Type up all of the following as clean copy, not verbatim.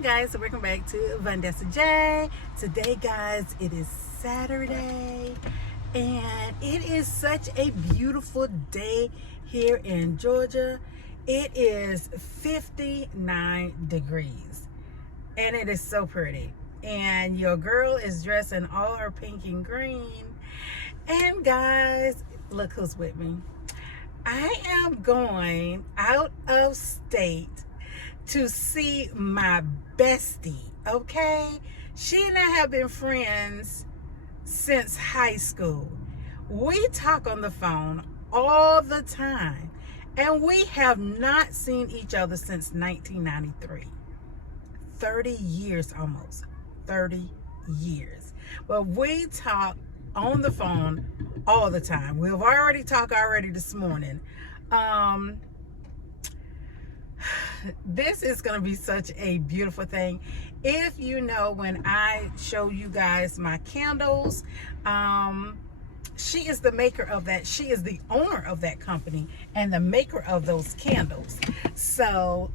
Hi guys, so welcome back to Vondessa J. Today guys, it is Saturday and it is such a beautiful day here in Georgia. It is 59 degrees and it is so pretty. And your girl is dressed in all her pink and green. And guys, look who's with me. I am going out of state to see my bestie, okay? She and I have been friends since high school. We talk on the phone all the time, and we have not seen each other since 1993. 30 years almost. 30 years. But we talk on the phone all the time. We've already talked this morning. This is going to be such a beautiful thing. If you know, when I show you guys my candles, she is the maker of that. She is the owner of that company and the maker of those candles. So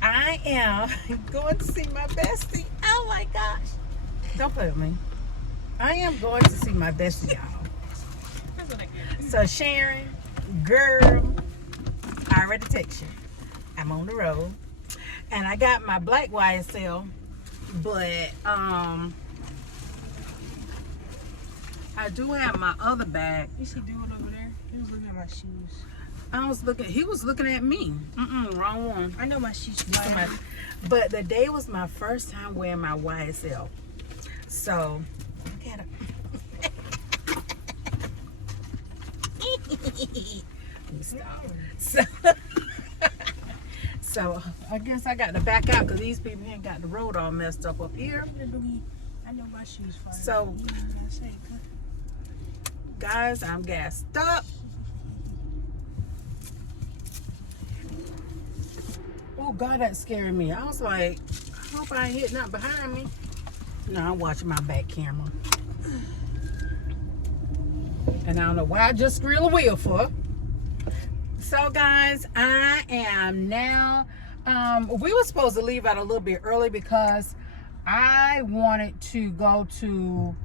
I am going to see my bestie. Oh my gosh. Don't play with me. I am going to see my bestie, y'all. So Sharon, girl, I already text you. I'm on the road. And I got my black YSL, but I do have my other bag. What's he doing over there? He was looking at my shoes. He was looking at me. Wrong one. I know my shoes. But the day was my first time wearing my YSL. So, look at it. Let me stop. So I guess I got to back out because these people ain't got the road all messed up here. I know my shoes fire. So, guys, I'm gassed up. Oh God, that's scaring me. I was like, I hope I ain't hit nothing behind me. No, I'm watching my back camera. And I don't know why I just squealed a wheel for. So guys, I am now, we were supposed to leave out a little bit early because I wanted to go to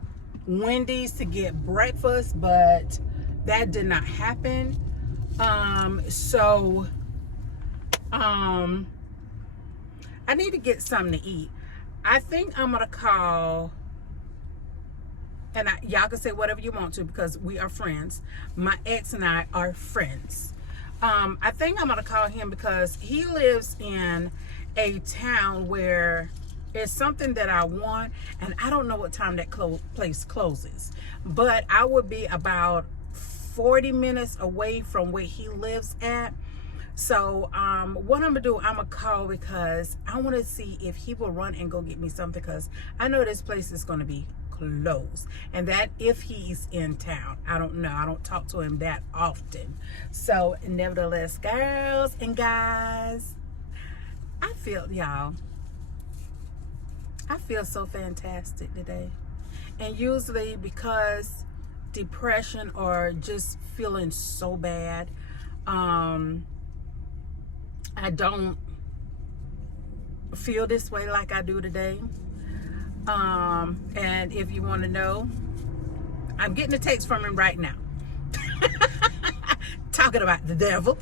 Wendy's to get breakfast, but that did not happen. I need to get something to eat. I think I'm gonna call, and y'all can say whatever you want to because we are friends. My ex and I are friends. I think I'm gonna call him because he lives in a town where it's something that I want, and I don't know what time that place closes, but I would be about 40 minutes away from where he lives at. So what I'm gonna do, I'm gonna call because I want to see if he will run and go get me something, because I know this place is gonna be closed, and that if he's in town. I don't know, I don't talk to him that often. So nevertheless, girls and guys, I feel so fantastic today. And usually because depression or just feeling so bad, I don't feel this way like I do today. And if you want to know, I'm getting a text from him right now talking about the devil.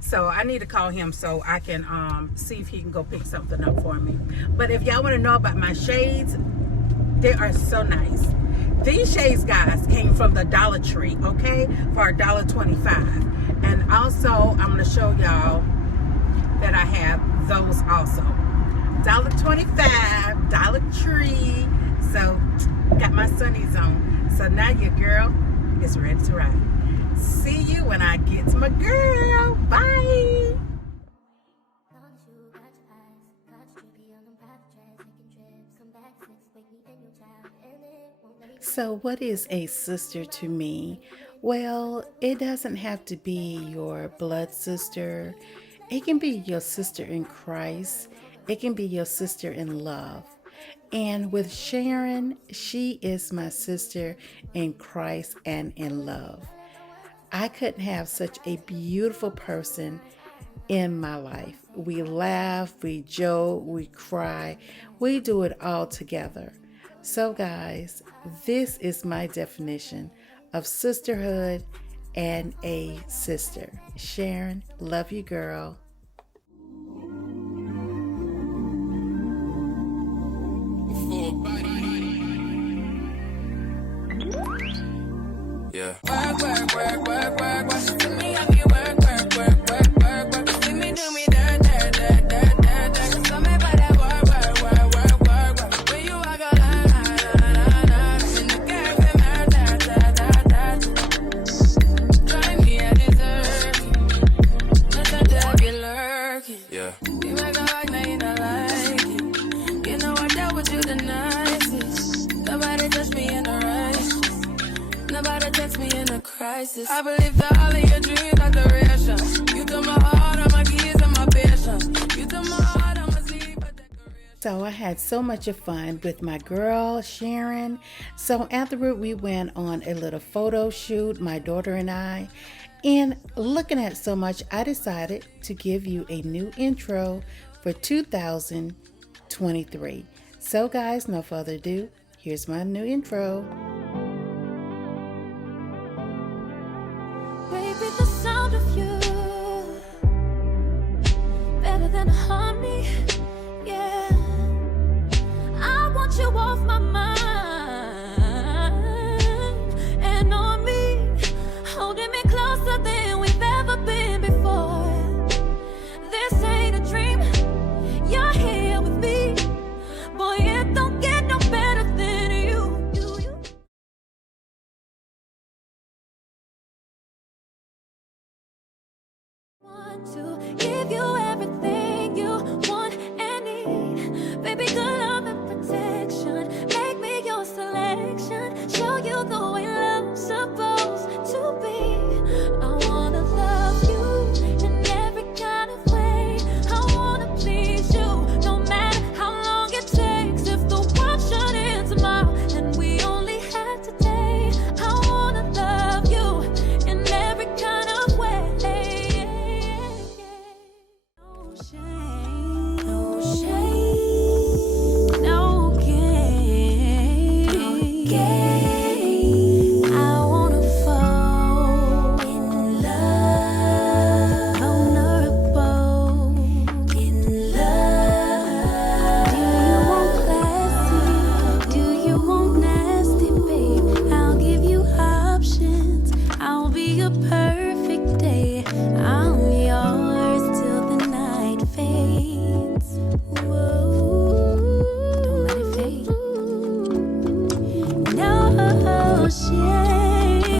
So I need to call him so I can see if he can go pick something up for me. But if y'all want to know about my shades, they are so nice. These shades, guys, came from the Dollar Tree, okay, for $1.25. And also I'm going to show y'all that I have those also. $1.25, Dollar Tree. So got my sunnies on. So now your girl is ready to ride. See you when I get to my girl. Bye. So what is a sister to me? Well, it doesn't have to be your blood sister. It can be your sister in Christ. It can be your sister in love. And with Sharon, she is my sister in Christ and in love. I couldn't have such a beautiful person in my life. We laugh, we joke, we cry, we do it all together. So, guys, this is my definition of sisterhood and a sister. Sharon, love you, girl. Yeah. Work, work, work, work, work, work. To me, I be work, work, work, work, work, work. See me do me dirt, dirt, dirt, dirt, dirt, dirt. So me by that work, work, work, work, work, work. When you walk a line, line, line, line. In the girl, them her, da, da, da, da. Drive me a dessert. Nothing to be lurking. Yeah. You make a act, now you not like it. You know I dealt with you the nicest. Nobody touched me in the right. Nobody text me in a crisis. I believe that all of your dreams are duration. You took my heart, all my keys, and my patience. You took my heart, all my sleep, but decoration. So I had so much of fun with my girl, Sharon. So afterward, we went on a little photo shoot, my daughter and I. And looking at so much, I decided to give you a new intro for 2023. So guys, no further ado, here's my new intro. Baby, the sound of you better than a honey, yeah. I want you off my mind and on me, holding me closer than we've ever been before. This ain't a dream, you're here with me. Boy, it don't get no better than you. Want to give you everything you want and need. Baby, good love and protection. Make me your selection. Show you the way love's supposed to be. I wanna love you in every kind of way. I wanna please you, no matter how long it takes. If the world should end tomorrow and we only had today, I wanna love you in every kind of way. No shame, no shame.